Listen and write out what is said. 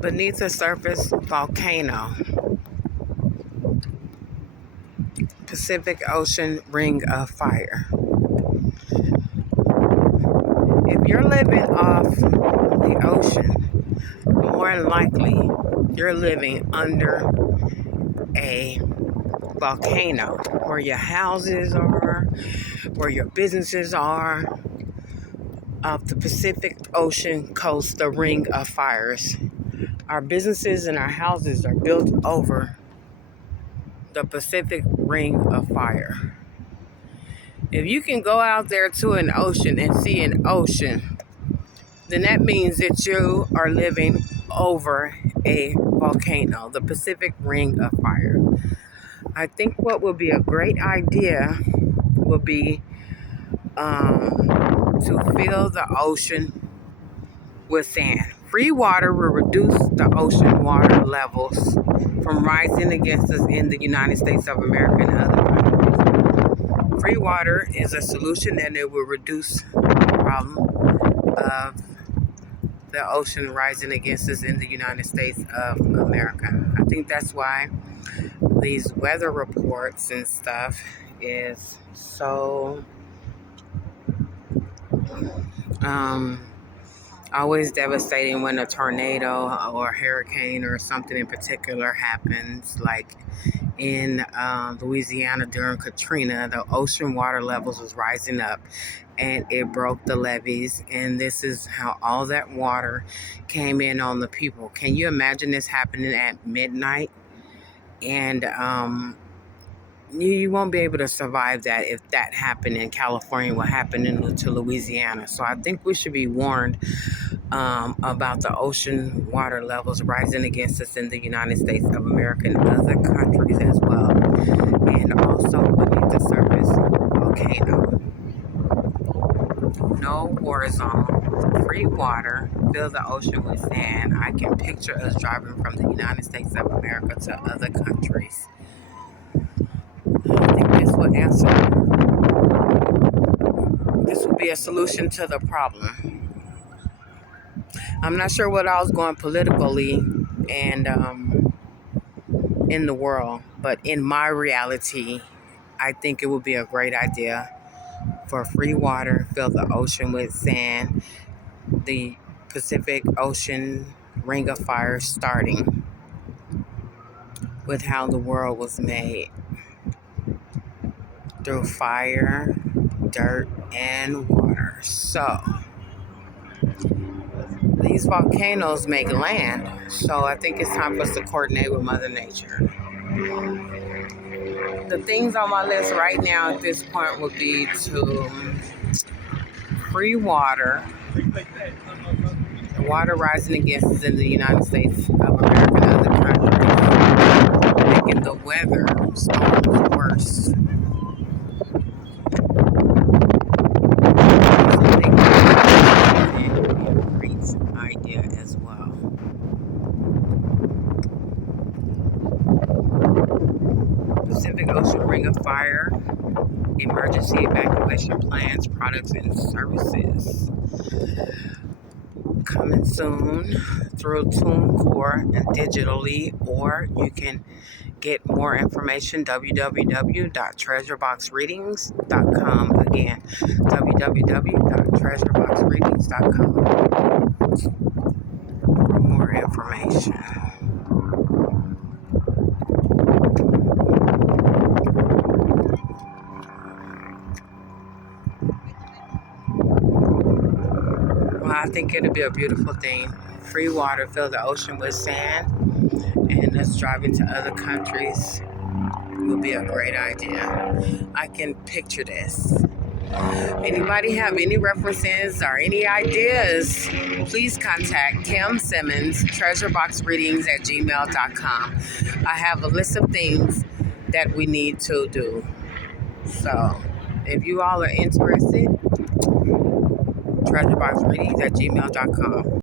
Beneath the surface volcano, Pacific Ocean ring of fire. If you're living off the ocean, more than likely you're living under a volcano where your houses are, where your businesses are, off the Pacific Ocean coast, the ring of fires. Our businesses and our houses are built over the Pacific ring of fire. If you can go out there to an ocean and see an ocean, then that means that you are living over a volcano, the Pacific ring of fire. I think what would be a great idea would be to fill the ocean with sand. Free water will reduce the ocean water levels from rising against us in the United States of America and other countries. Free water is a solution, and it will reduce the problem of the ocean rising against us in the United States of America. I think that's why these weather reports and stuff is so always devastating when a tornado or a hurricane or something in particular happens, like in Louisiana during Katrina. The ocean water levels was rising up and it broke the levees, and this is how all that water came in on the people. Can you imagine this happening at midnight? And you won't be able to survive that if that happened in California, what happened to Louisiana. So I think we should be warned about the ocean water levels rising against us in the United States of America and other countries as well. And also beneath the surface volcano. No war zone, free water, fill the ocean with sand. I can picture us driving from the United States of America to other countries. I think this would answer. This would be a solution to the problem. I'm not sure what I was going politically and in the world, but in my reality, I think it would be a great idea for free water, fill the ocean with sand, the Pacific Ocean ring of fire starting with how the world was made. Through fire, dirt, and water. So, these volcanoes make land. So, I think it's time for us to coordinate with Mother Nature. The things on my list right now at this point would be to free water. The water rising against us in the United States of America and other countries, making the weather storms worse. Idea as well. Pacific Ocean ring of fire, emergency evacuation plans, products, and services. Coming soon through TuneCore and digitally, or you can get more information www.treasureboxreadings.com. Again, www.treasureboxreadings.com for more information. Well, I think it'll be a beautiful thing. Free water, fill the ocean with sand, and us driving to other countries will be a great idea. I can picture this. Anybody have any references or any ideas, please contact Kim Simmons, treasureboxreadings@gmail.com. I have a list of things that we need to do. So, if you all are interested, treasureboxreadings@gmail.com.